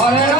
Olha